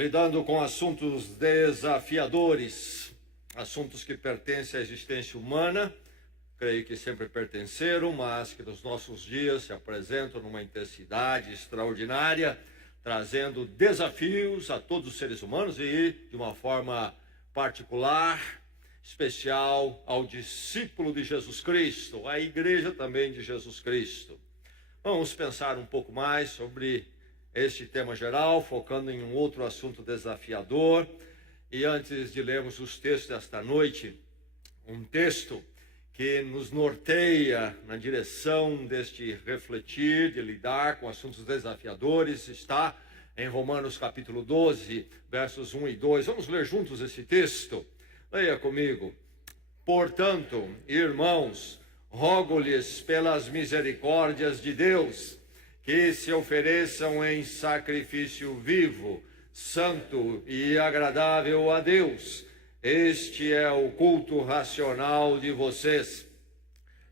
lidando com assuntos desafiadores, assuntos que pertencem à existência humana, creio que sempre pertenceram, mas que nos nossos dias se apresentam numa intensidade extraordinária, trazendo desafios a todos os seres humanos e, de uma forma particular, especial, ao discípulo de Jesus Cristo, à igreja também de Jesus Cristo. Vamos pensar um pouco mais sobre este tema geral, focando em um outro assunto desafiador. E antes de lermos os textos desta noite, um texto que nos norteia na direção deste refletir, de lidar com assuntos desafiadores, está em Romanos capítulo 12, versos 1 e 2. Vamos ler juntos esse texto? Leia comigo. Portanto, irmãos, rogo-lhes pelas misericórdias de Deus, que se ofereçam em sacrifício vivo, santo e agradável a Deus. Este é o culto racional de vocês.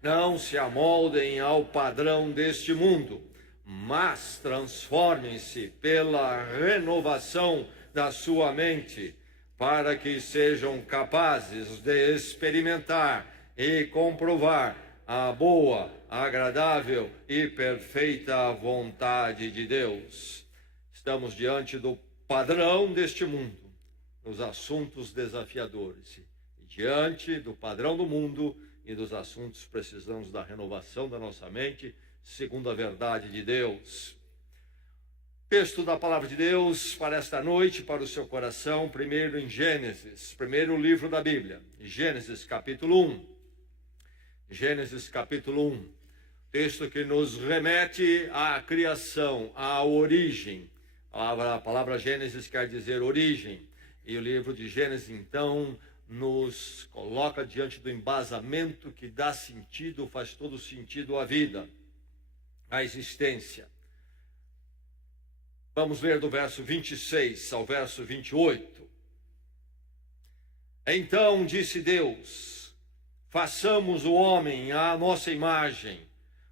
Não se amoldem ao padrão deste mundo, mas transformem-se pela renovação da sua mente, para que sejam capazes de experimentar e comprovar a boa, agradável e perfeita vontade de Deus. Estamos diante do padrão deste mundo, nos assuntos desafiadores. E diante do padrão do mundo e dos assuntos, precisamos da renovação da nossa mente, segundo a verdade de Deus. Texto da palavra de Deus para esta noite, para o seu coração, primeiro em Gênesis, primeiro livro da Bíblia, Gênesis capítulo 1. Gênesis capítulo 1, texto que nos remete à criação, à origem. A palavra Gênesis quer dizer origem, e o livro de Gênesis, então, nos coloca diante do embasamento que dá sentido, faz todo sentido à vida, à existência. Vamos ler do verso 26 ao verso 28. Então disse Deus: façamos o homem à nossa imagem,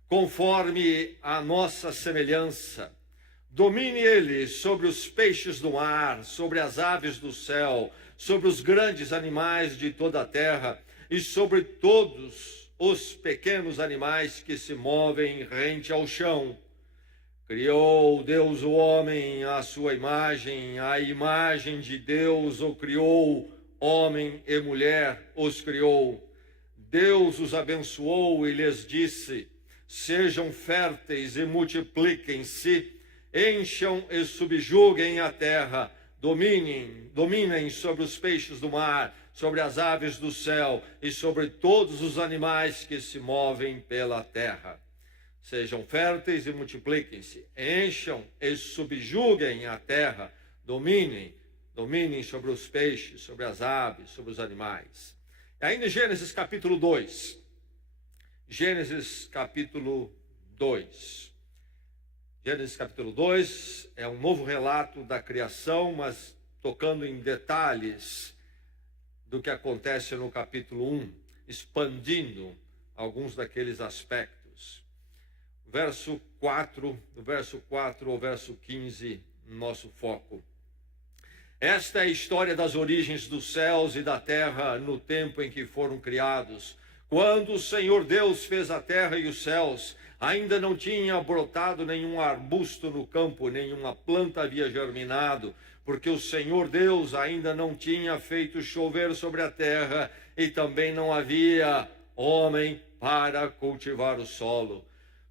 conforme a nossa semelhança. Domine ele sobre os peixes do mar, sobre as aves do céu, sobre os grandes animais de toda a terra e sobre todos os pequenos animais que se movem rente ao chão. Criou Deus o homem à sua imagem, a imagem de Deus o criou, homem e mulher os criou. Deus os abençoou e lhes disse: sejam férteis e multipliquem-se, encham e subjuguem a terra, dominem sobre os peixes do mar, sobre as aves do céu e sobre todos os animais que se movem pela terra. Sejam férteis e multipliquem-se, encham e subjuguem a terra, dominem sobre os peixes, sobre as aves, sobre os animais. Ainda em Gênesis capítulo 2. Gênesis capítulo 2. Gênesis capítulo 2 é um novo relato da criação, mas tocando em detalhes do que acontece no capítulo 1, expandindo alguns daqueles aspectos. Do verso 4 ao verso 15, nosso foco. Esta é a história das origens dos céus e da terra no tempo em que foram criados. Quando o Senhor Deus fez a terra e os céus, ainda não tinha brotado nenhum arbusto no campo, nenhuma planta havia germinado, porque o Senhor Deus ainda não tinha feito chover sobre a terra e também não havia homem para cultivar o solo.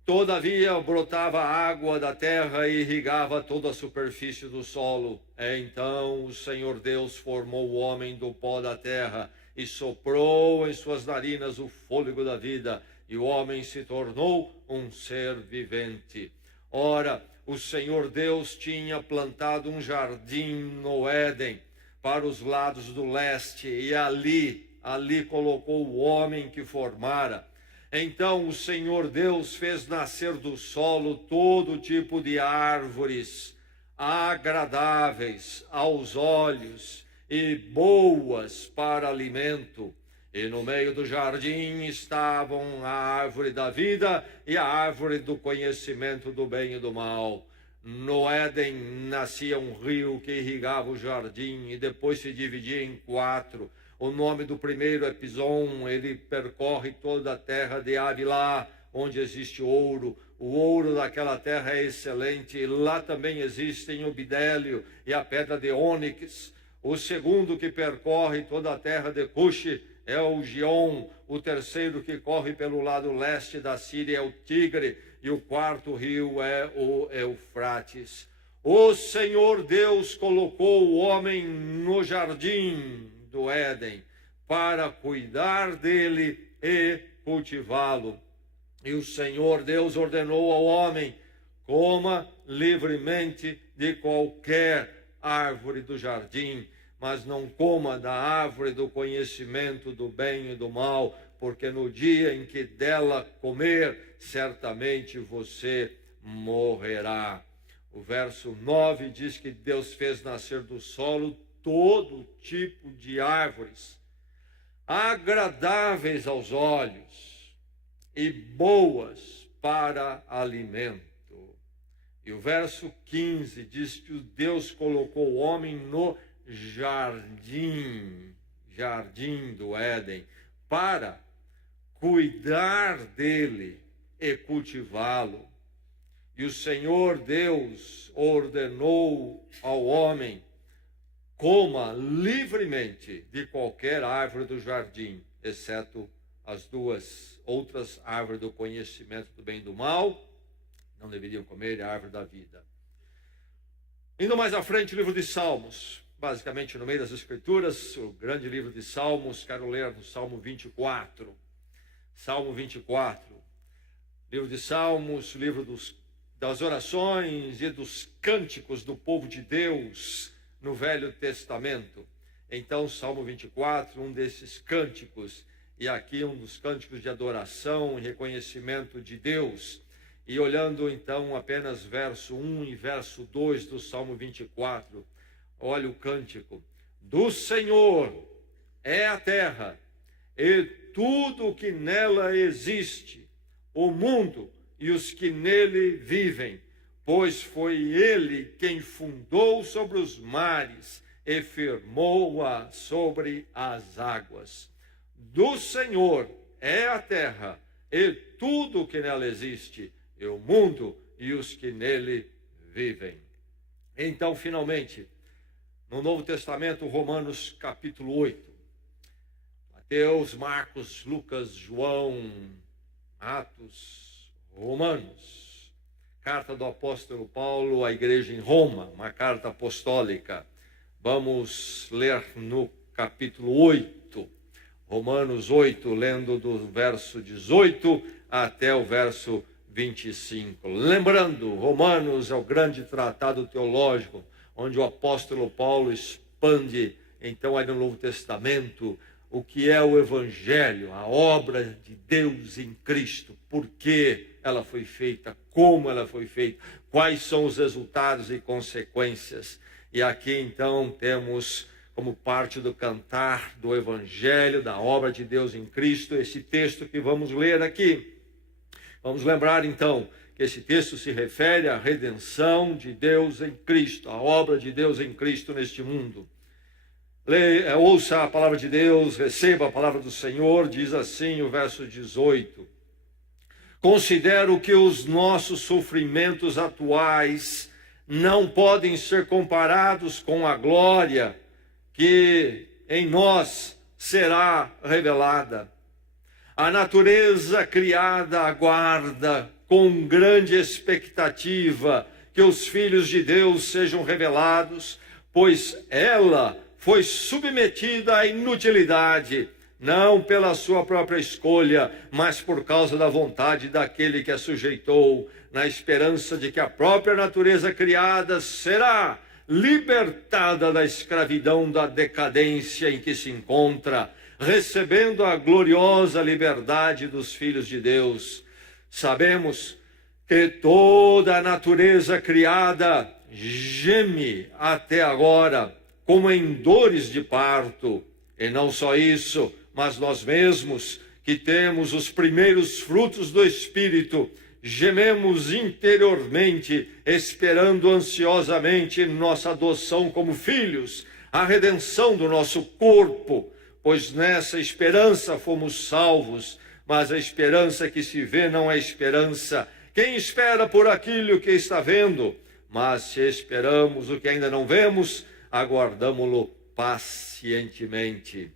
Todavia brotava água da terra e irrigava toda a superfície do solo. Então o Senhor Deus formou o homem do pó da terra e soprou em suas narinas o fôlego da vida, e o homem se tornou um ser vivente. Ora, o Senhor Deus tinha plantado um jardim no Éden, para os lados do leste, e ali colocou o homem que formara. Então o Senhor Deus fez nascer do solo todo tipo de árvores agradáveis aos olhos e boas para alimento. E no meio do jardim estavam a árvore da vida e a árvore do conhecimento do bem e do mal. No Éden nascia um rio que irrigava o jardim e depois se dividia em 4. O nome do primeiro é Pison, ele percorre toda a terra de Havilá, onde existe ouro. O ouro daquela terra é excelente. Lá também existem o bidélio e a pedra de ônix. O segundo que percorre toda a terra de Cuxi é o Gion. O terceiro que corre pelo lado leste da Síria é o Tigre. E o quarto rio é o Eufrates. O Senhor Deus colocou o homem no jardim do Éden para cuidar dele e cultivá-lo. E o Senhor Deus ordenou ao homem: coma livremente de qualquer árvore do jardim, mas não coma da árvore do conhecimento do bem e do mal, porque no dia em que dela comer, certamente você morrerá. O verso 9 diz que Deus fez nascer do solo todo tipo de árvores, agradáveis aos olhos e boas para alimento. E o verso 15 diz que Deus colocou o homem no jardim do Éden, para cuidar dele e cultivá-lo. E o Senhor Deus ordenou ao homem: coma livremente de qualquer árvore do jardim, exceto as duas outras árvores do conhecimento do bem e do mal. Não deveriam comer a árvore da vida. Indo mais à frente, o livro de Salmos. Basicamente, no meio das Escrituras, o grande livro de Salmos, quero ler no Salmo 24. Salmo 24. Livro de Salmos, livro das orações e dos cânticos do povo de Deus no Velho Testamento. Então, Salmo 24, um desses cânticos, e aqui um dos cânticos de adoração e reconhecimento de Deus. E olhando então apenas verso 1 e verso 2 do Salmo 24, olha o cântico: do Senhor é a terra e tudo o que nela existe, o mundo e os que nele vivem, pois foi ele quem fundou sobre os mares e firmou-a sobre as águas. Do Senhor é a terra e tudo o que nela existe, e o mundo e os que nele vivem. Então, finalmente, no Novo Testamento, Romanos capítulo 8. Mateus, Marcos, Lucas, João, Atos, Romanos. Carta do apóstolo Paulo à igreja em Roma, uma carta apostólica. Vamos ler no capítulo 8. Romanos 8, lendo do verso 18 até o verso 25. Lembrando, Romanos é o grande tratado teológico, onde o apóstolo Paulo expande, então, aí no Novo Testamento, o que é o Evangelho, a obra de Deus em Cristo, por que ela foi feita, como ela foi feita, quais são os resultados e consequências. E aqui, então, temos como parte do cantar do Evangelho, da obra de Deus em Cristo, esse texto que vamos ler aqui. Vamos lembrar, então, que esse texto se refere à redenção de Deus em Cristo, a obra de Deus em Cristo neste mundo. Ouça a palavra de Deus, receba a palavra do Senhor, diz assim o verso 18. Considero que os nossos sofrimentos atuais não podem ser comparados com a glória que em nós será revelada. A natureza criada aguarda com grande expectativa que os filhos de Deus sejam revelados, pois ela foi submetida à inutilidade, não pela sua própria escolha, mas por causa da vontade daquele que a sujeitou, na esperança de que a própria natureza criada será libertada da escravidão da decadência em que se encontra, recebendo a gloriosa liberdade dos filhos de Deus. Sabemos que toda a natureza criada geme até agora, como em dores de parto. E não só isso, mas nós mesmos, que temos os primeiros frutos do Espírito, gememos interiormente, esperando ansiosamente nossa adoção como filhos, a redenção do nosso corpo, pois nessa esperança fomos salvos, mas a esperança que se vê não é esperança. Quem espera por aquilo que está vendo? Mas se esperamos o que ainda não vemos, aguardamo-lo pacientemente.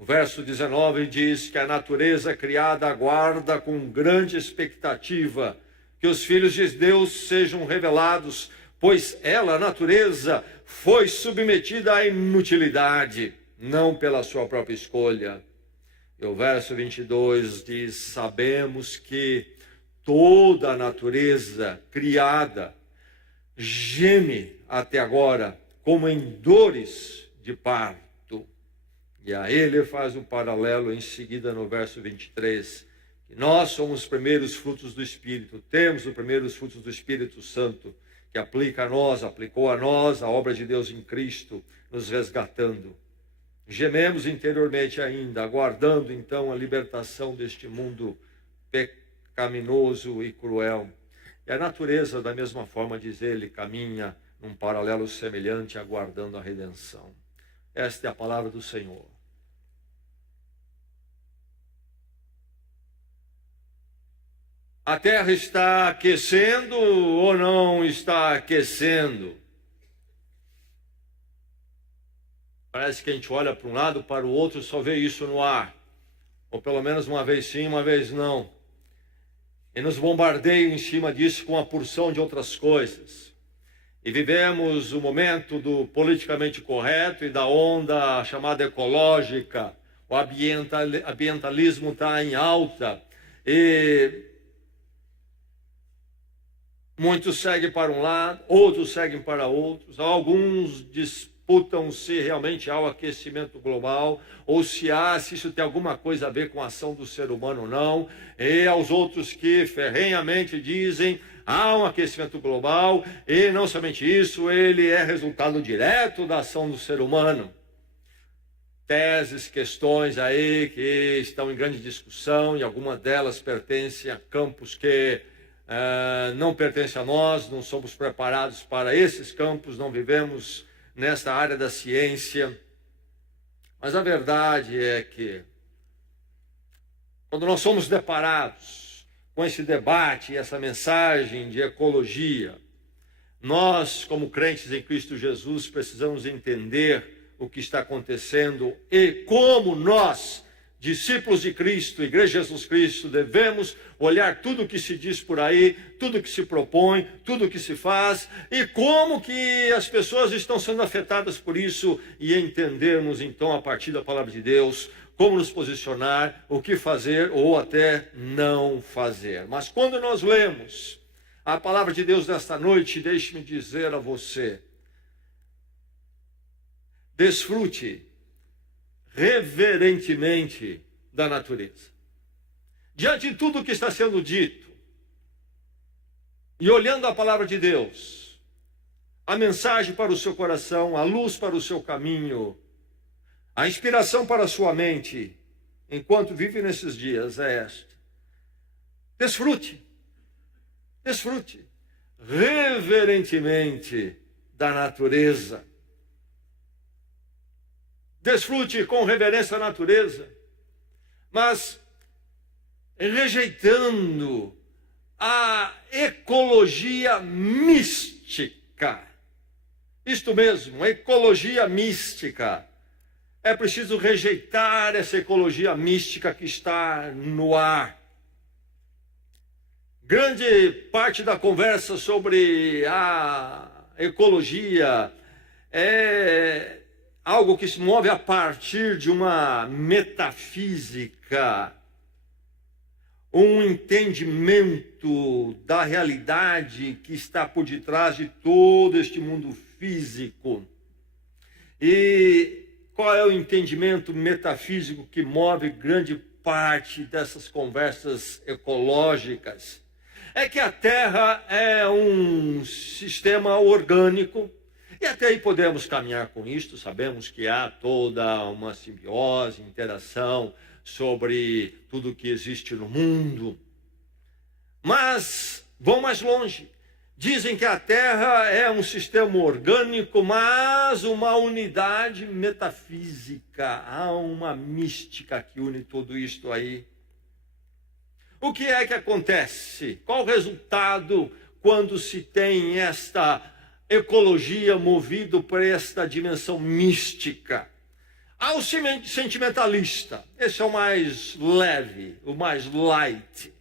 O verso 19 diz que a natureza criada aguarda com grande expectativa que os filhos de Deus sejam revelados, pois ela, a natureza, foi submetida à inutilidade, não pela sua própria escolha. E o verso 22 diz: sabemos que toda a natureza criada geme até agora, como em dores de parto. E a ele faz um paralelo em seguida no verso 23, que nós somos os primeiros frutos do Espírito, temos os primeiros frutos do Espírito Santo, que aplica a nós, aplicou a nós a obra de Deus em Cristo, nos resgatando. Gememos interiormente ainda, aguardando então a libertação deste mundo pecaminoso e cruel. E a natureza, da mesma forma, diz ele, caminha num paralelo semelhante, aguardando a redenção. Esta é a palavra do Senhor. A terra está aquecendo ou não está aquecendo? Parece que a gente olha para um lado, para o outro, só vê isso no ar. Ou pelo menos uma vez sim, uma vez não. E nos bombardeiam em cima disso com uma porção de outras coisas. E vivemos o momento do politicamente correto e da onda chamada ecológica. O ambientalismo está em alta. E muitos seguem para um lado, outros seguem para outros. Alguns disputam se realmente há o aquecimento global, ou se isso tem alguma coisa a ver com a ação do ser humano ou não. E aos outros que ferrenhamente dizem há um aquecimento global, e não somente isso, ele é resultado direto da ação do ser humano. Teses, questões aí que estão em grande discussão, e algumas delas pertencem a campos que não pertencem a nós, não somos preparados para esses campos, não vivemos nesta área da ciência. Mas a verdade é que, quando nós somos deparados com esse debate, essa mensagem de ecologia, nós, como crentes em Cristo Jesus, precisamos entender o que está acontecendo e como nós, discípulos de Cristo, Igreja de Jesus Cristo, devemos olhar tudo o que se diz por aí, tudo o que se propõe, tudo o que se faz, e como que as pessoas estão sendo afetadas por isso, e entendermos então, a partir da palavra de Deus, como nos posicionar, o que fazer ou até não fazer. Mas quando nós lemos a palavra de Deus nesta noite, deixe-me dizer a você: desfrute reverentemente da natureza. Diante de tudo o que está sendo dito, e olhando a palavra de Deus, a mensagem para o seu coração, a luz para o seu caminho, a inspiração para a sua mente, enquanto vive nesses dias, é esta: desfrute reverentemente da natureza. Desfrute com reverência à natureza, mas rejeitando a ecologia mística. Isto mesmo, ecologia mística. É preciso rejeitar essa ecologia mística que está no ar. Grande parte da conversa sobre a ecologia é algo que se move a partir de uma metafísica, um entendimento da realidade que está por detrás de todo este mundo físico. E qual é o entendimento metafísico que move grande parte dessas conversas ecológicas? É que a Terra é um sistema orgânico, e até aí podemos caminhar com isto. Sabemos que há toda uma simbiose, interação sobre tudo que existe no mundo. Mas vão mais longe. Dizem que a Terra é um sistema orgânico, mas uma unidade metafísica. Há uma mística que une tudo isto aí. O que é que acontece? Qual o resultado quando se tem esta ecologia movida por esta dimensão mística? Ao sentimentalista, esse é o mais leve, o mais light.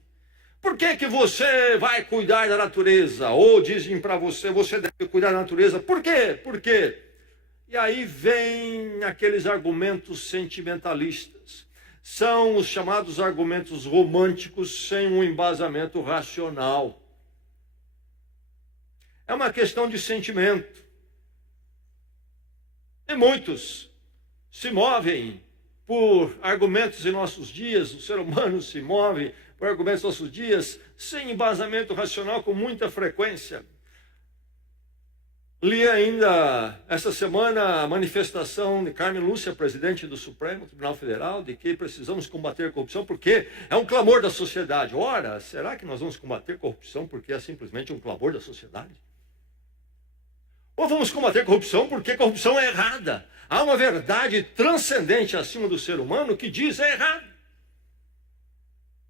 Por que que você vai cuidar da natureza? Ou dizem para você, você deve cuidar da natureza. Por quê? Por quê? E aí vem aqueles argumentos sentimentalistas. São os chamados argumentos românticos sem um embasamento racional. É uma questão de sentimento. E muitos se movem por argumentos em nossos dias, o ser humano se move por argumentos em nossos dias, sem embasamento racional com muita frequência. Li ainda essa semana a manifestação de Carmen Lúcia, presidente do Supremo Tribunal Federal, de que precisamos combater a corrupção porque é um clamor da sociedade. Ora, será que nós vamos combater corrupção porque é simplesmente um clamor da sociedade? Ou vamos combater corrupção porque corrupção é errada? Há uma verdade transcendente acima do ser humano que diz é errado.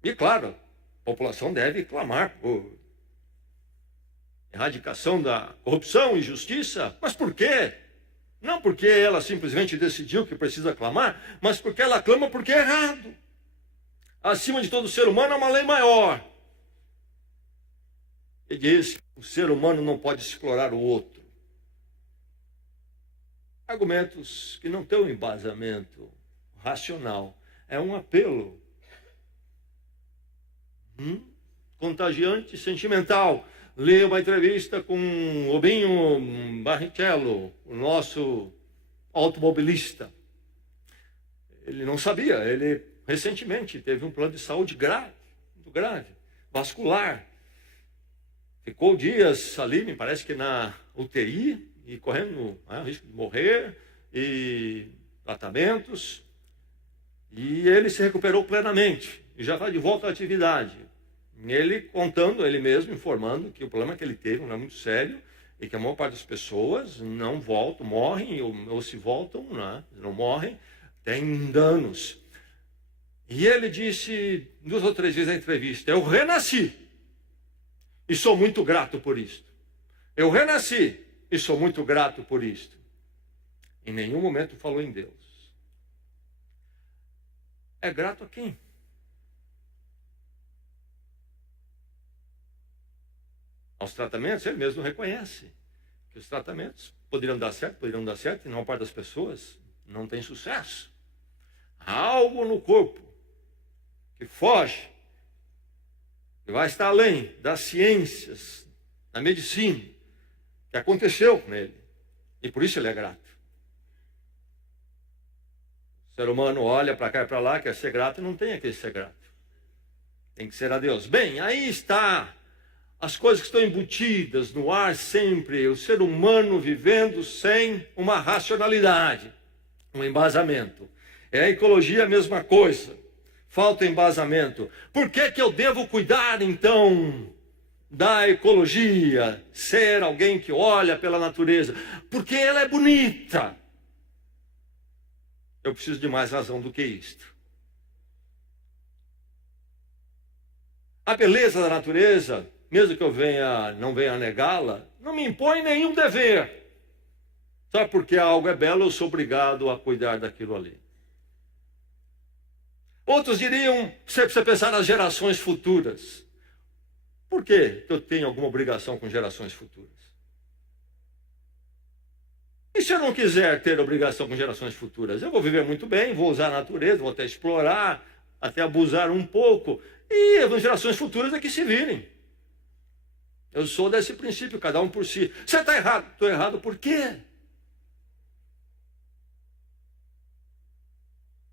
E claro, a população deve clamar por erradicação da corrupção e justiça. Mas por quê? Não porque ela simplesmente decidiu que precisa clamar, mas porque ela clama porque é errado. Acima de todo ser humano há uma lei maior. E diz que o ser humano não pode explorar o outro. Argumentos que não têm um embasamento racional. É um apelo contagiante, sentimental. Li uma entrevista com Rubinho Barrichello, o nosso automobilista. Ele não sabia, ele recentemente teve um plano de saúde grave, muito grave, vascular. Ficou dias ali, me parece que na UTI, e correndo risco de morrer, e tratamentos. E ele se recuperou plenamente, e já vai de volta à atividade. Ele contando, ele mesmo informando que o problema que ele teve não é muito sério e que a maior parte das pessoas não voltam, morrem ou se voltam, não morrem, tem danos. E ele disse 2 ou 3 vezes na entrevista, eu renasci e sou muito grato por isto. Eu renasci e sou muito grato por isto. Em nenhum momento falou em Deus. É grato a quem? Aos tratamentos, ele mesmo reconhece que os tratamentos poderiam dar certo, e na maior parte das pessoas não tem sucesso. Há algo no corpo que foge, que vai estar além das ciências, da medicina, que aconteceu com ele, e por isso ele é grato. O ser humano olha para cá e para lá, quer ser grato, e não tem que ser grato. Tem que ser a Deus. Bem, aí está as coisas que estão embutidas no ar sempre, o ser humano vivendo sem uma racionalidade, um embasamento. É a ecologia a mesma coisa, falta embasamento. Por que que eu devo cuidar, então, da ecologia, ser alguém que olha pela natureza? Porque ela é bonita. Eu preciso de mais razão do que isto. A beleza da natureza, mesmo que eu não venha negá-la, não me impõe nenhum dever. Sabe por que algo é belo, eu sou obrigado a cuidar daquilo ali. Outros diriam, você precisa pensar nas gerações futuras. Por que eu tenho alguma obrigação com gerações futuras? E se eu não quiser ter obrigação com gerações futuras? Eu vou viver muito bem, vou usar a natureza, vou até explorar, até abusar um pouco, e as gerações futuras é que se virem. Eu sou desse princípio, cada um por si. Você está errado. Estou errado por quê?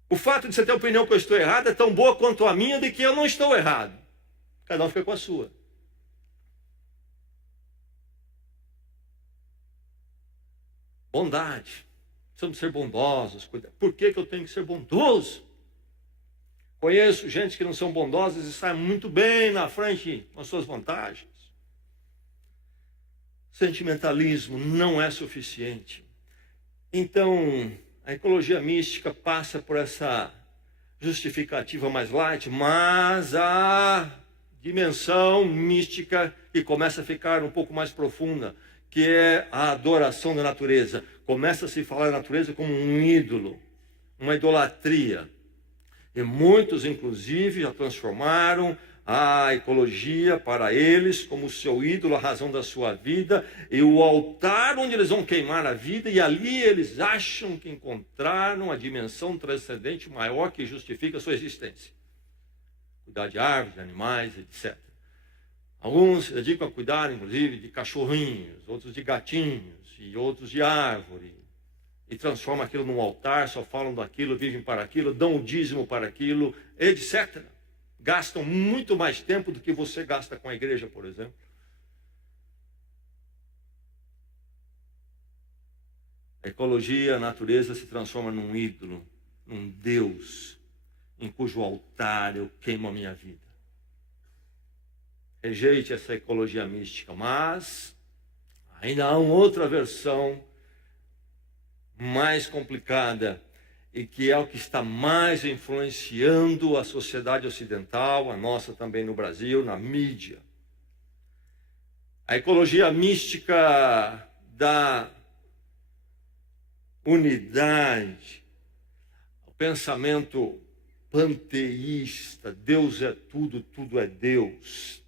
O fato de você ter a opinião que eu estou errado é tão boa quanto a minha de que eu não estou errado. Cada um fica com a sua. Bondade. Precisamos ser bondosos. Por que que eu tenho que ser bondoso? Conheço gente que não são bondosas e saem muito bem na frente com as suas vantagens. Sentimentalismo não é suficiente. Então, a ecologia mística passa por essa justificativa mais light, mas a dimensão mística que começa a ficar um pouco mais profunda, que é a adoração da natureza. Começa a se falar da natureza como um ídolo, uma idolatria. E muitos, inclusive, já transformaram a ecologia para eles como seu ídolo, a razão da sua vida, e o altar onde eles vão queimar a vida, e ali eles acham que encontraram a dimensão transcendente maior que justifica a sua existência. Cuidar de árvores, de animais, etc. Alguns se dedicam a cuidar, inclusive, de cachorrinhos, outros de gatinhos, e outros de árvore, e transformam aquilo num altar, só falam daquilo, vivem para aquilo, dão o dízimo para aquilo, etc. Gastam muito mais tempo do que você gasta com a igreja, por exemplo. A ecologia, a natureza se transforma num ídolo, num Deus, em cujo altar eu queimo a minha vida. Rejeite essa ecologia mística, mas ainda há uma outra versão mais complicada, e que é o que está mais influenciando a sociedade ocidental, a nossa também no Brasil, na mídia. A ecologia mística da unidade, o pensamento panteísta, Deus é tudo, tudo é Deus.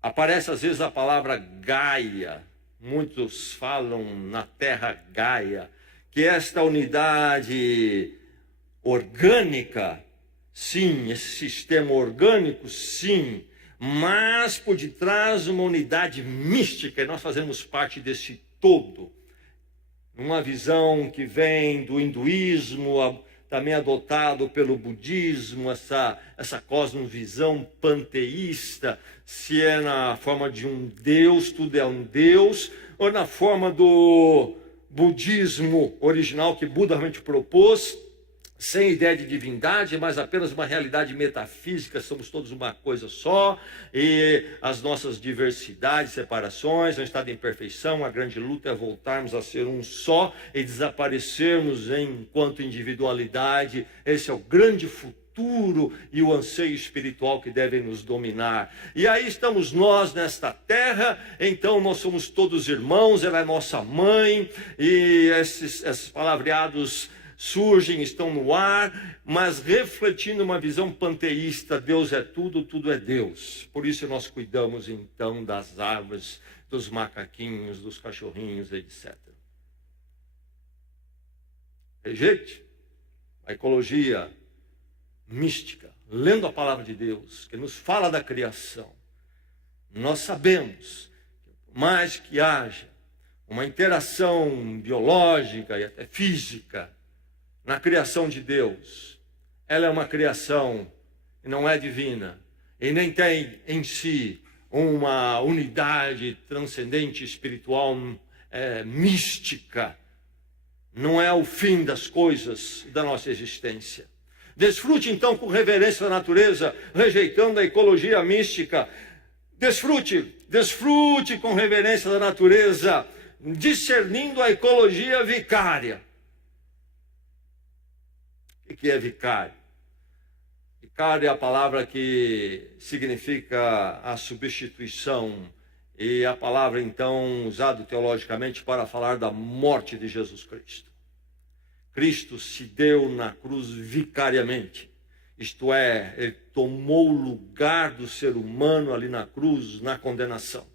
Aparece às vezes a palavra Gaia, muitos falam na terra Gaia, que esta unidade orgânica, sim, esse sistema orgânico, sim, mas por detrás uma unidade mística, e nós fazemos parte desse todo. Uma visão que vem do hinduísmo, também adotado pelo budismo, essa cosmovisão panteísta, se é na forma de um Deus, tudo é um Deus, ou na forma do budismo original que Buda realmente propôs, sem ideia de divindade, mas apenas uma realidade metafísica, somos todos uma coisa só, e as nossas diversidades, separações, um estado de imperfeição, a grande luta é voltarmos a ser um só e desaparecermos enquanto individualidade. Esse é o grande futuro e o anseio espiritual que devem nos dominar. E aí estamos nós nesta terra, então nós somos todos irmãos, ela é nossa mãe, e esses palavreados surgem, estão no ar, mas refletindo uma visão panteísta, Deus é tudo, tudo é Deus. Por isso nós cuidamos então das árvores, dos macaquinhos, dos cachorrinhos, etc. Rejeite a ecologia mística, lendo a palavra de Deus, que nos fala da criação. Nós sabemos, mais que haja uma interação biológica e até física na criação de Deus, ela é uma criação que não é divina e nem tem em si uma unidade transcendente espiritual mística. Não é o fim das coisas da nossa existência. Desfrute então com reverência da natureza, rejeitando a ecologia mística. Desfrute com reverência da natureza, discernindo a ecologia vicária. O que é vicário? Vicário é a palavra que significa a substituição, e a palavra então usada teologicamente para falar da morte de Jesus Cristo. Cristo se deu na cruz vicariamente, isto é, ele tomou o lugar do ser humano ali na cruz, na condenação.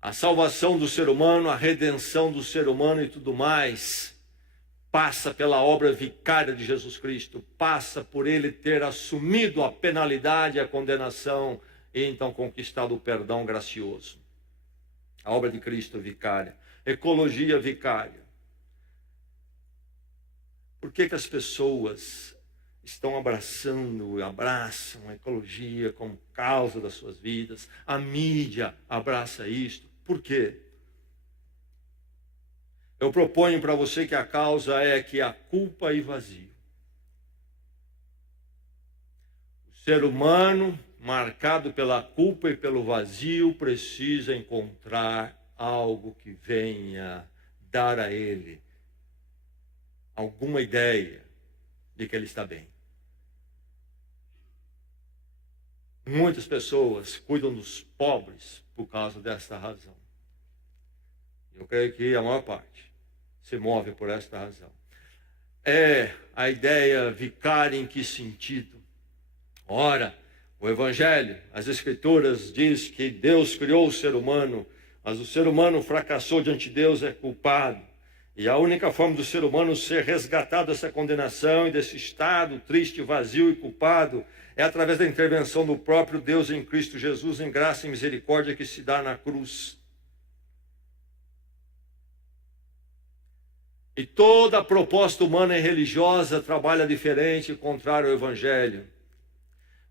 A salvação do ser humano, a redenção do ser humano e tudo mais, passa pela obra vicária de Jesus Cristo, passa por ele ter assumido a penalidade, a condenação e então conquistado o perdão gracioso. A obra de Cristo vicária, ecologia vicária. Por que as pessoas estão abraçam a ecologia como causa das suas vidas? A mídia abraça isto. Por quê? Eu proponho para você que a causa é que a culpa e vazio. O ser humano, marcado pela culpa e pelo vazio, precisa encontrar algo que venha dar a ele alguma ideia de que ele está bem. Muitas pessoas cuidam dos pobres por causa desta razão. Eu creio que a maior parte se move por esta razão. É a ideia vicária em que sentido? Ora, o Evangelho, as Escrituras diz que Deus criou o ser humano, mas o ser humano fracassou diante de Deus, é culpado. E a única forma do ser humano ser resgatado dessa condenação e desse estado triste, vazio e culpado é através da intervenção do próprio Deus em Cristo Jesus, em graça e misericórdia que se dá na cruz. E toda a proposta humana e religiosa trabalha diferente, contrário ao Evangelho.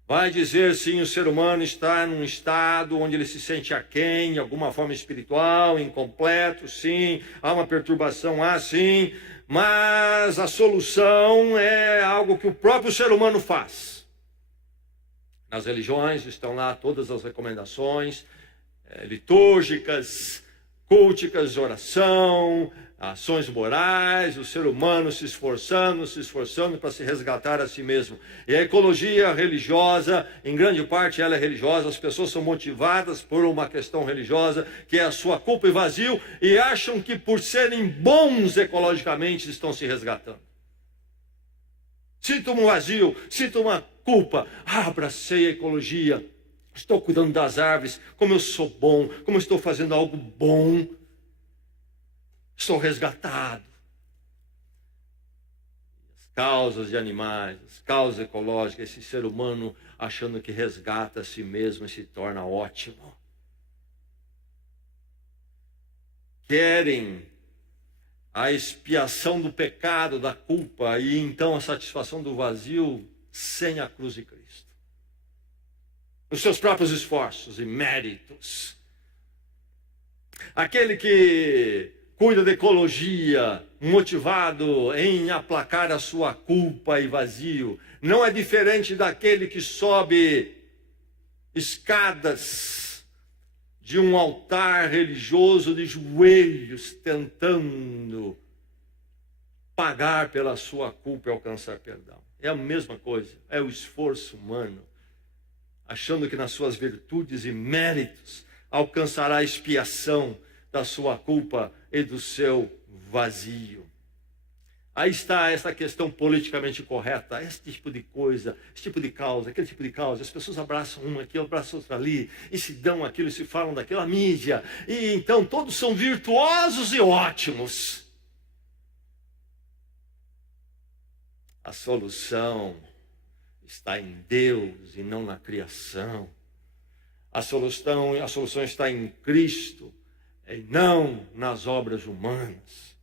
Vai dizer, sim, o ser humano está num estado onde ele se sente aquém, de alguma forma espiritual, incompleto, sim, há uma perturbação, sim, mas a solução é algo que o próprio ser humano faz. Nas religiões estão lá todas as recomendações litúrgicas, culticas, oração, ações morais, o ser humano se esforçando para se resgatar a si mesmo. E a ecologia religiosa, em grande parte ela é religiosa, as pessoas são motivadas por uma questão religiosa, que é a sua culpa e vazio, e acham que por serem bons ecologicamente estão se resgatando. Sinto um vazio, sinto uma culpa, abracei a ecologia, estou cuidando das árvores, como eu sou bom, como eu estou fazendo algo bom, estou resgatado. As causas de animais, as causas ecológicas, esse ser humano achando que resgata a si mesmo e se torna ótimo. Querem a expiação do pecado, da culpa, e então a satisfação do vazio sem a cruz de Cristo. Os seus próprios esforços e méritos. Aquele que cuida da ecologia, motivado em aplacar a sua culpa e vazio, não é diferente daquele que sobe escadas de um altar religioso de joelhos, tentando pagar pela sua culpa e alcançar perdão. É a mesma coisa, é o esforço humano, achando que nas suas virtudes e méritos alcançará a expiação da sua culpa e do seu vazio. Aí está essa questão politicamente correta, esse tipo de coisa, esse tipo de causa, aquele tipo de causa. As pessoas abraçam uma aqui, abraçam outra ali, e se dão aquilo, e se falam daquilo, a mídia. E então todos são virtuosos e ótimos. A solução está em Deus e não na criação. A solução está em Cristo e não nas obras humanas.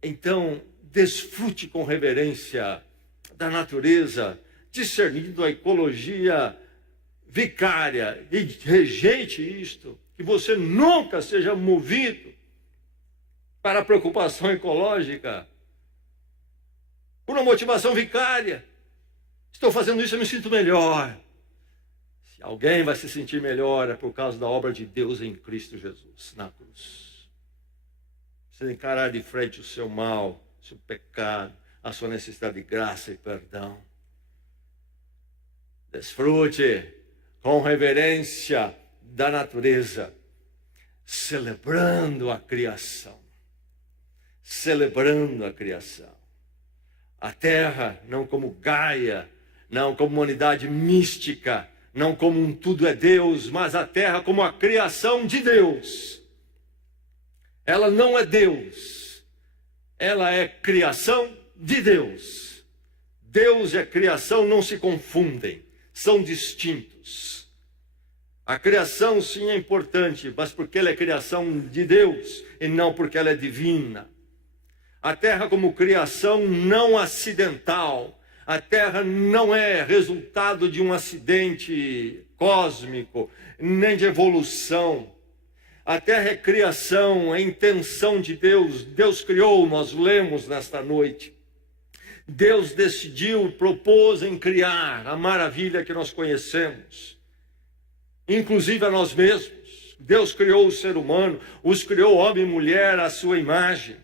Então, desfrute com reverência da natureza, discernindo a ecologia vicária, e rejeite isto, que você nunca seja movido para a preocupação ecológica por uma motivação vicária. Estou fazendo isso, eu me sinto melhor. Se alguém vai se sentir melhor, é por causa da obra de Deus em Cristo Jesus, na cruz. Você encarar de frente o seu mal, o seu pecado, a sua necessidade de graça e perdão. Desfrute com reverência da natureza, celebrando a criação. Celebrando a criação. A terra não como Gaia, não como uma unidade mística, não como um tudo é Deus, mas a terra como a criação de Deus. Ela não é Deus, ela é criação de Deus. Deus e a criação não se confundem, são distintos. A criação sim é importante, mas porque ela é criação de Deus e não porque ela é divina. A terra como criação não acidental, a terra não é resultado de um acidente cósmico, nem de evolução. A terra é criação, é intenção de Deus. Deus criou, nós lemos nesta noite. Deus decidiu, propôs em criar a maravilha que nós conhecemos, inclusive a nós mesmos. Deus criou o ser humano, os criou homem e mulher à sua imagem.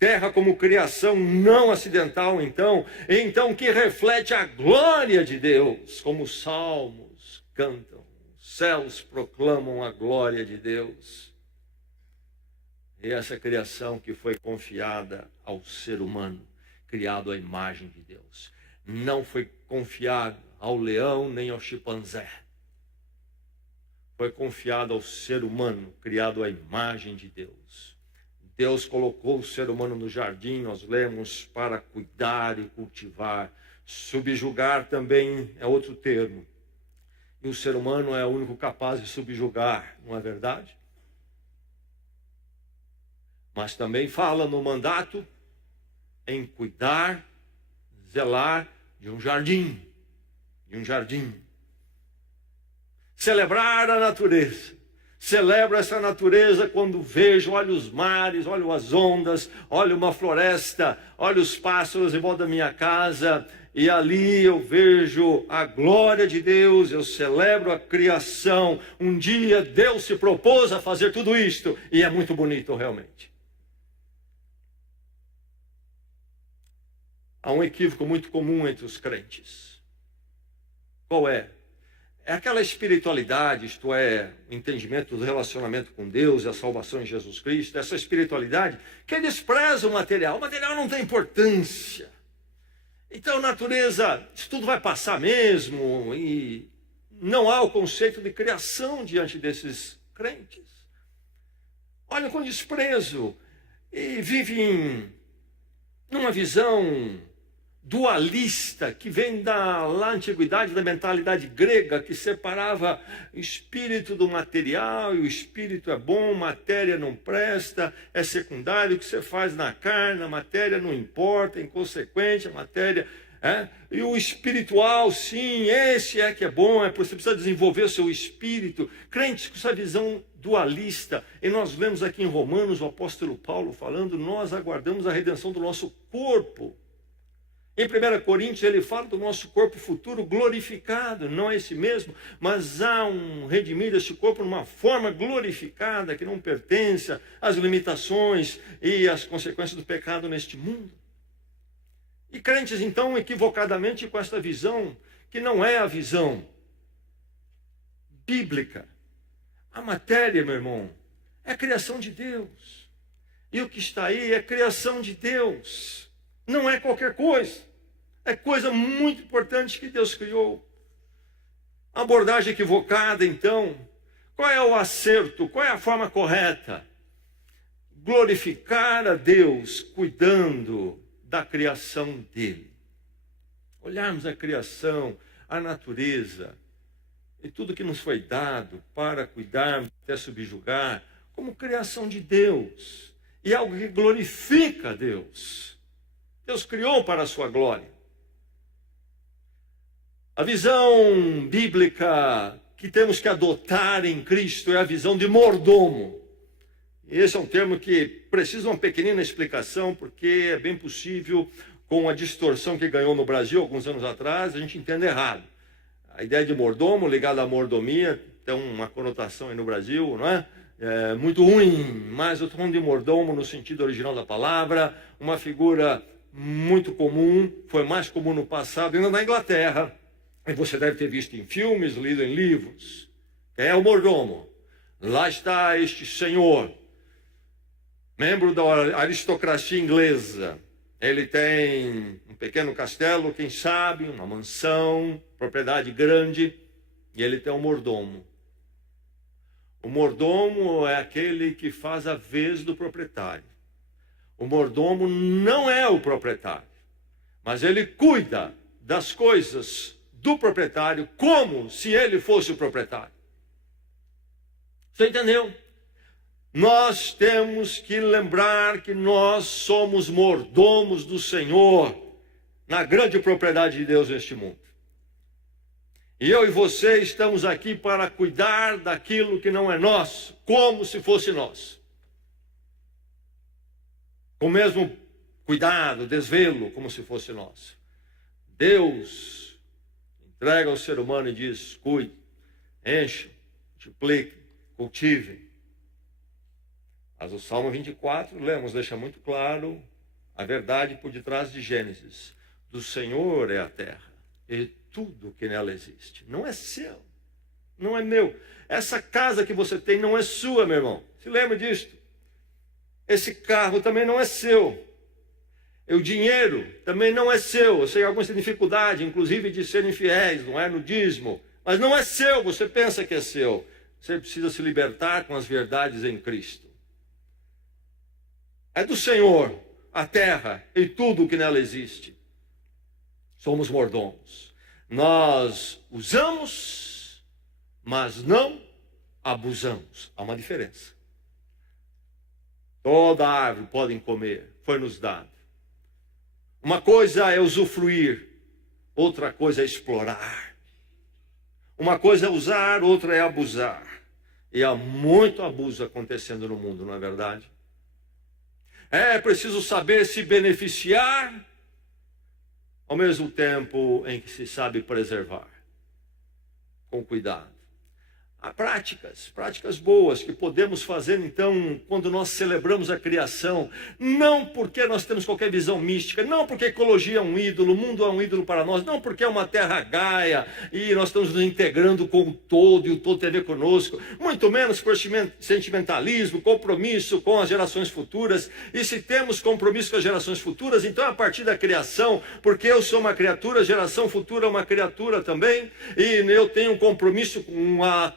Terra como criação não acidental, então que reflete a glória de Deus, como os salmos cantam. Os céus proclamam a glória de Deus. E essa criação que foi confiada ao ser humano, criado à imagem de Deus, não foi confiado ao leão nem ao chimpanzé. Foi confiado ao ser humano, criado à imagem de Deus. Deus colocou o ser humano no jardim, nós lemos, para cuidar e cultivar. Subjugar também é outro termo. E o ser humano é o único capaz de subjugar, não é verdade? Mas também fala no mandato em cuidar, zelar de um jardim. Celebrar a natureza. Celebro essa natureza quando vejo, olho os mares, olho as ondas, olho uma floresta, olho os pássaros em volta da minha casa, e ali eu vejo a glória de Deus, eu celebro a criação. Um dia Deus se propôs a fazer tudo isto, e é muito bonito realmente. Há um equívoco muito comum entre os crentes. Qual é? É aquela espiritualidade, isto é, o entendimento do relacionamento com Deus e a salvação em Jesus Cristo, essa espiritualidade que despreza o material. O material não tem importância. Então, natureza, isso tudo vai passar mesmo, e não há o conceito de criação diante desses crentes. Olham com desprezo e vivem numa visão dualista que vem da antiguidade, da mentalidade grega, que separava o espírito do material, e o espírito é bom, matéria não presta, é secundário, o que você faz na carne, a matéria não importa, é inconsequente, a matéria... E o espiritual, sim, esse é que é bom, você precisa desenvolver o seu espírito. Crentes com essa visão dualista, e nós vemos aqui em Romanos o apóstolo Paulo falando, nós aguardamos a redenção do nosso corpo. Em 1 Coríntios ele fala do nosso corpo futuro glorificado, não é esse mesmo, mas há um redimir desse corpo numa forma glorificada que não pertence às limitações e às consequências do pecado neste mundo. E crentes então equivocadamente com esta visão, que não é a visão bíblica. A matéria, meu irmão, é a criação de Deus. E o que está aí é criação de Deus. Não é qualquer coisa. É coisa muito importante que Deus criou. A abordagem equivocada, então. Qual é o acerto? Qual é a forma correta? Glorificar a Deus cuidando da criação dele. Olharmos a criação, a natureza e tudo que nos foi dado para cuidarmos, até subjugar, como criação de Deus. E algo que glorifica a Deus. Deus criou para a sua glória. A visão bíblica que temos que adotar em Cristo é a visão de mordomo. E esse é um termo que precisa uma pequenina explicação, porque é bem possível, com a distorção que ganhou no Brasil alguns anos atrás, a gente entende errado. A ideia de mordomo ligada à mordomia tem uma conotação aí no Brasil, não é? É muito ruim, mas eu estou falando de mordomo no sentido original da palavra, uma figura muito comum, foi mais comum no passado, ainda na Inglaterra, e você deve ter visto em filmes, lido em livros. Quem é o mordomo? Lá está este senhor, membro da aristocracia inglesa. Ele tem um pequeno castelo, quem sabe, uma mansão, propriedade grande, e ele tem um mordomo. O mordomo é aquele que faz a vez do proprietário. O mordomo não é o proprietário, mas ele cuida das coisas do proprietário como se ele fosse o proprietário. Você entendeu? Nós temos que lembrar que nós somos mordomos do Senhor na grande propriedade de Deus neste mundo. E eu e você estamos aqui para cuidar daquilo que não é nosso, como se fosse nosso. Com o mesmo cuidado, desvelo, como se fosse nosso. Deus entrega ao ser humano e diz: cuide, enche, multiplique, cultive. Mas o Salmo 24, lemos, deixa muito claro a verdade por detrás de Gênesis. Do Senhor é a terra e tudo que nela existe. Não é seu, não é meu. Essa casa que você tem não é sua, meu irmão. Se lembra disto? Esse carro também não é seu. E o dinheiro também não é seu. Eu sei que alguns têm dificuldade, inclusive, de serem fiéis, não é? No dízimo. Mas não é seu, você pensa que é seu. Você precisa se libertar com as verdades em Cristo. É do Senhor a terra e tudo o que nela existe. Somos mordomos. Nós usamos, mas não abusamos. Há uma diferença. Toda árvore podem comer, foi nos dado. Uma coisa é usufruir, outra coisa é explorar. Uma coisa é usar, outra é abusar. E há muito abuso acontecendo no mundo, não é verdade? É preciso saber se beneficiar, ao mesmo tempo em que se sabe preservar, com cuidado. Há práticas boas que podemos fazer, então, quando nós celebramos a criação, não porque nós temos qualquer visão mística, não porque a ecologia é um ídolo, o mundo é um ídolo para nós, não porque é uma terra gaia e nós estamos nos integrando com o todo e o todo tem a ver conosco, muito menos por sentimentalismo, compromisso com as gerações futuras. E se temos compromisso com as gerações futuras, então a partir da criação, porque eu sou uma criatura, a geração futura é uma criatura também, e eu tenho um compromisso com a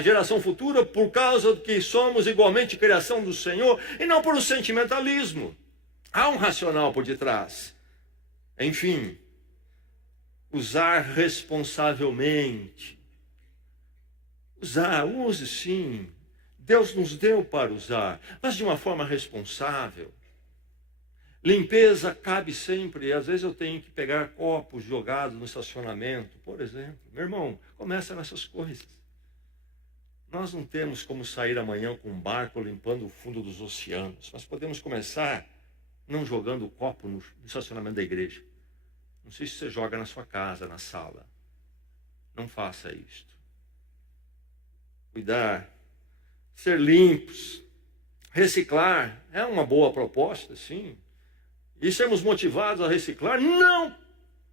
geração futura por causa que somos igualmente criação do Senhor e não por um sentimentalismo. Há um racional por detrás. Enfim, usar responsavelmente. Use sim. Deus nos deu para usar, mas de uma forma responsável. Limpeza cabe sempre. Às vezes eu tenho que pegar copos jogados no estacionamento, por exemplo. Meu irmão, começa nessas coisas. Nós não temos como sair amanhã com um barco limpando o fundo dos oceanos. Nós podemos começar não jogando o copo no estacionamento da igreja. Não sei se você joga na sua casa, na sala. Não faça isto. Cuidar, ser limpos, reciclar é uma boa proposta, sim. E sermos motivados a reciclar, não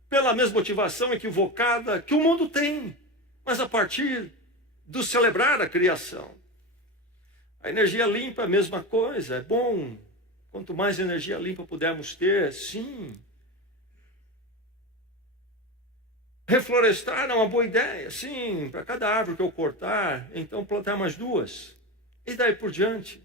pela mesma motivação equivocada que o mundo tem, mas a partir do celebrar a criação. A energia limpa é a mesma coisa, é bom. Quanto mais energia limpa pudermos ter, sim. Reflorestar é uma boa ideia, sim. Para cada árvore que eu cortar, então plantar mais 2. E daí por diante.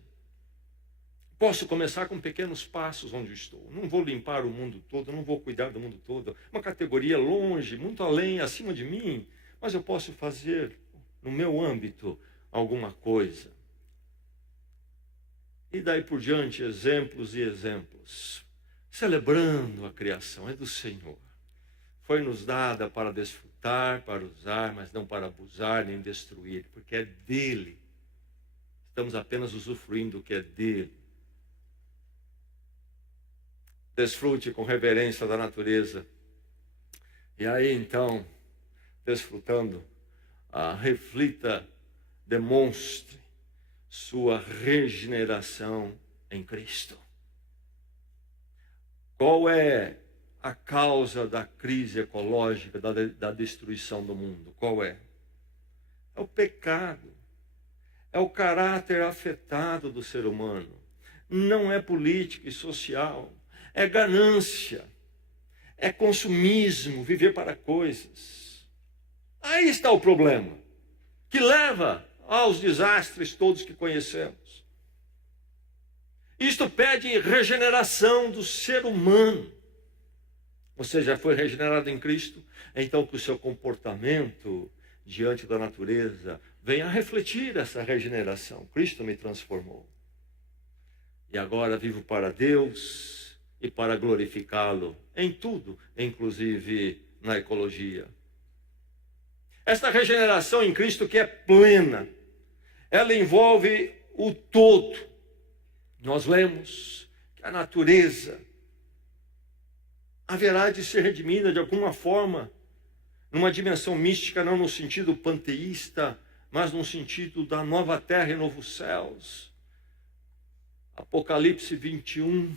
Posso começar com pequenos passos onde estou. Não vou limpar o mundo todo, não vou cuidar do mundo todo. Uma categoria longe, muito além, acima de mim. Mas eu posso fazer no meu âmbito alguma coisa. E daí por diante, exemplos e exemplos. Celebrando a criação, é do Senhor. Foi nos dada para desfrutar, para usar, mas não para abusar nem destruir, porque é dele. Estamos apenas usufruindo o que é dele. Desfrute com reverência da natureza. E aí então, desfrutando, reflita, demonstre sua regeneração em Cristo. Qual é a causa da crise ecológica, da destruição do mundo? Qual é? É o pecado. É o caráter afetado do ser humano. Não é política e social. É ganância. É consumismo, viver para coisas. Aí está o problema, que leva aos desastres todos que conhecemos. Isto pede regeneração do ser humano. Você já foi regenerado em Cristo? Então que o seu comportamento diante da natureza venha a refletir essa regeneração. Cristo me transformou. E agora vivo para Deus e para glorificá-lo em tudo, inclusive na ecologia. Esta regeneração em Cristo que é plena, ela envolve o todo. Nós lemos que a natureza haverá de ser redimida de alguma forma, numa dimensão mística, não no sentido panteísta, mas no sentido da nova terra e novos céus. Apocalipse 21,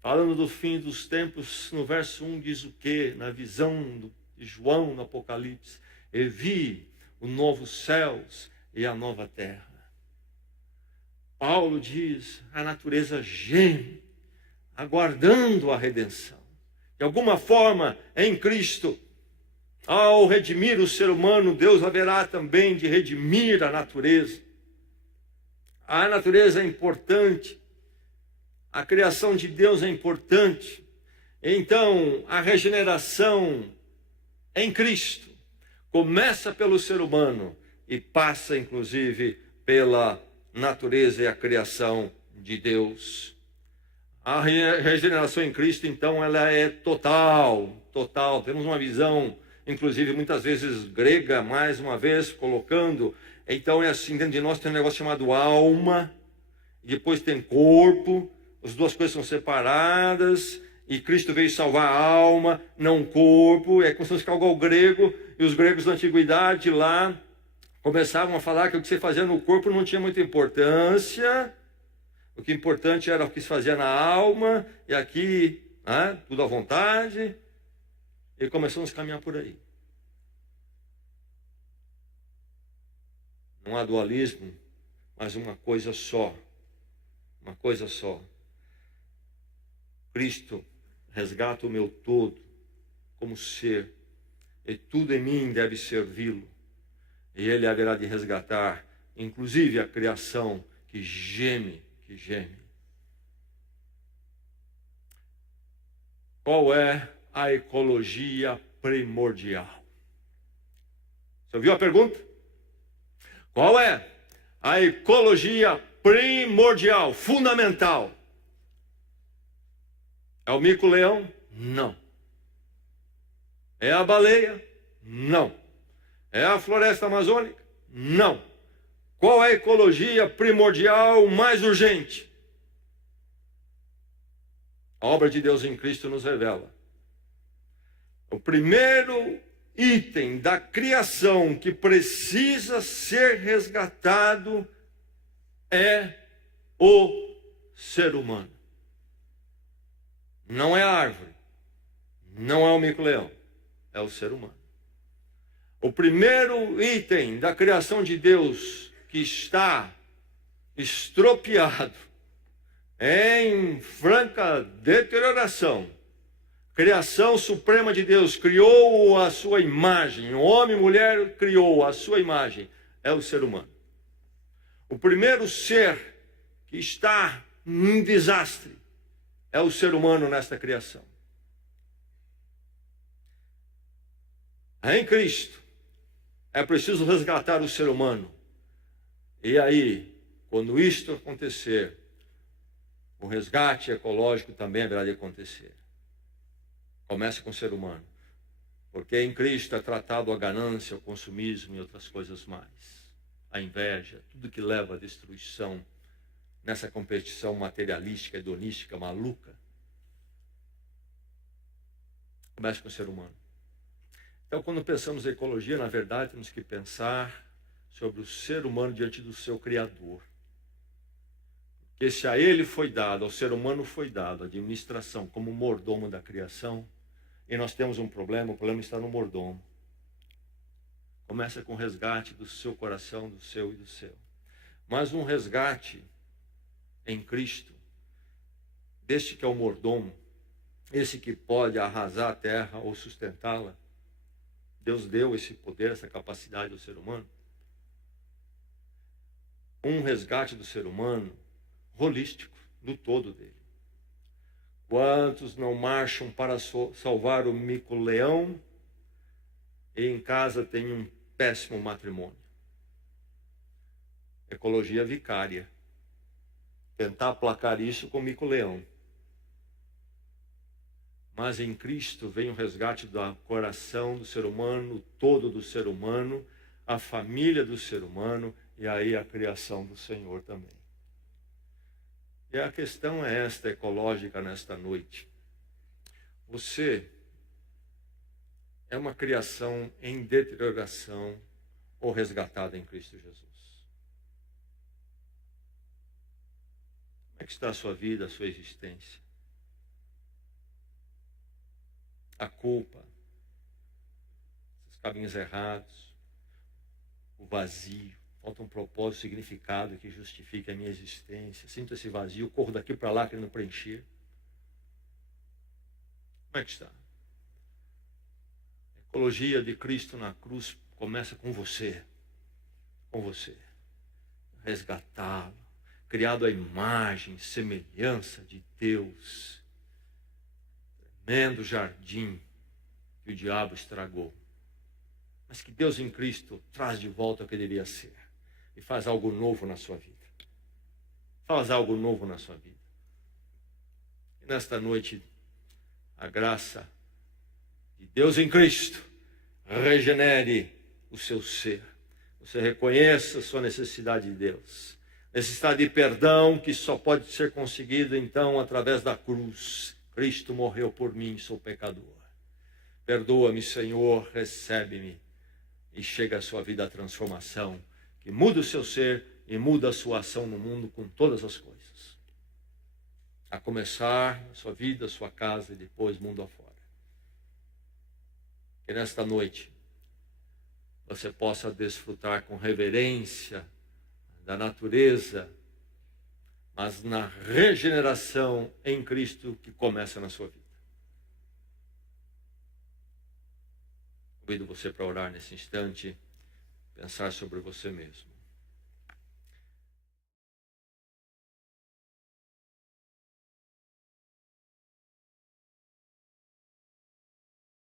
falando do fim dos tempos, no verso 1 diz o quê? Na visão de João no Apocalipse: e vi os novos céus e a nova terra. Paulo diz: a natureza geme, aguardando a redenção. De alguma forma, em Cristo, ao redimir o ser humano, Deus haverá também de redimir a natureza. A natureza é importante, a criação de Deus é importante. Então, a regeneração em Cristo começa pelo ser humano e passa, inclusive, pela natureza e a criação de Deus. A regeneração em Cristo, então, ela é total. Temos uma visão, inclusive, muitas vezes grega, mais uma vez, colocando. Então, é assim, dentro de nós tem um negócio chamado alma, depois tem corpo, as duas coisas são separadas, e Cristo veio salvar a alma, não o corpo. É como se fosse algo grego, e os gregos da antiguidade lá começavam a falar que o que você fazia no corpo não tinha muita importância, o que importante era o que se fazia na alma, e aqui, tudo à vontade, e começamos a caminhar por aí. Não há dualismo, mas uma coisa só. Uma coisa só. Cristo resgata o meu todo como ser, e tudo em mim deve servi-lo. E Ele haverá de resgatar, inclusive, a criação que geme. Qual é a ecologia primordial? Você ouviu a pergunta? Qual é a ecologia primordial, fundamental? É o mico-leão? Não. É a baleia? Não. É a floresta amazônica? Não. Qual é a ecologia primordial mais urgente? A obra de Deus em Cristo nos revela. O primeiro item da criação que precisa ser resgatado é o ser humano. Não é a árvore, não é o mico-leão, é o ser humano. O primeiro item da criação de Deus que está estropiado, em franca deterioração, criação suprema de Deus, criou a sua imagem, homem e mulher criou a sua imagem, é o ser humano. O primeiro ser que está em desastre é o ser humano nesta criação. Em Cristo é preciso resgatar o ser humano. E aí, quando isto acontecer, o resgate ecológico também haverá de acontecer. Começa com o ser humano. Porque em Cristo é tratado a ganância, o consumismo e outras coisas mais. A inveja, tudo que leva à destruição nessa competição materialística, hedonística, maluca. Começa com o ser humano. Então, quando pensamos em ecologia, na verdade, temos que pensar sobre o ser humano diante do seu Criador. Porque se a ele foi dado, ao ser humano foi dado a administração como mordomo da criação, e nós temos um problema, o problema está no mordomo. Começa com o resgate do seu coração, do seu e do seu. Mas um resgate em Cristo, deste que é o mordomo, esse que pode arrasar a terra ou sustentá-la. Deus deu esse poder, essa capacidade ao ser humano. Um resgate do ser humano holístico, do todo dele. Quantos não marcham para salvar o mico-leão e em casa tem um péssimo matrimônio? Ecologia vicária. Tentar aplacar isso com o mico-leão. Mas em Cristo vem o resgate do coração do ser humano, todo do ser humano, a família do ser humano e aí a criação do Senhor também. E a questão é esta, ecológica, nesta noite. Você é uma criação em deterioração ou resgatada em Cristo Jesus? Como é que está a sua vida, a sua existência? A culpa, os caminhos errados, o vazio, falta um propósito, significado que justifique a minha existência. Sinto esse vazio, corro daqui para lá querendo preencher. Como é que está? A ecologia de Cristo na cruz começa com você. Com você. Resgatá-lo, criado à imagem, semelhança de Deus. Tremendo jardim que o diabo estragou. Mas que Deus em Cristo traz de volta o que deveria ser. E faz algo novo na sua vida. Faz algo novo na sua vida. E nesta noite, a graça de Deus em Cristo regenere o seu ser. Você reconheça a sua necessidade de Deus. Necessidade de perdão que só pode ser conseguido então através da cruz. Cristo morreu por mim, sou pecador. Perdoa-me, Senhor, recebe-me. E chega a sua vida a transformação, que muda o seu ser e muda a sua ação no mundo com todas as coisas. A começar a sua vida, a sua casa e depois mundo afora. Que nesta noite você possa desfrutar com reverência da natureza, mas na regeneração em Cristo que começa na sua vida. Convido você para orar nesse instante, pensar sobre você mesmo.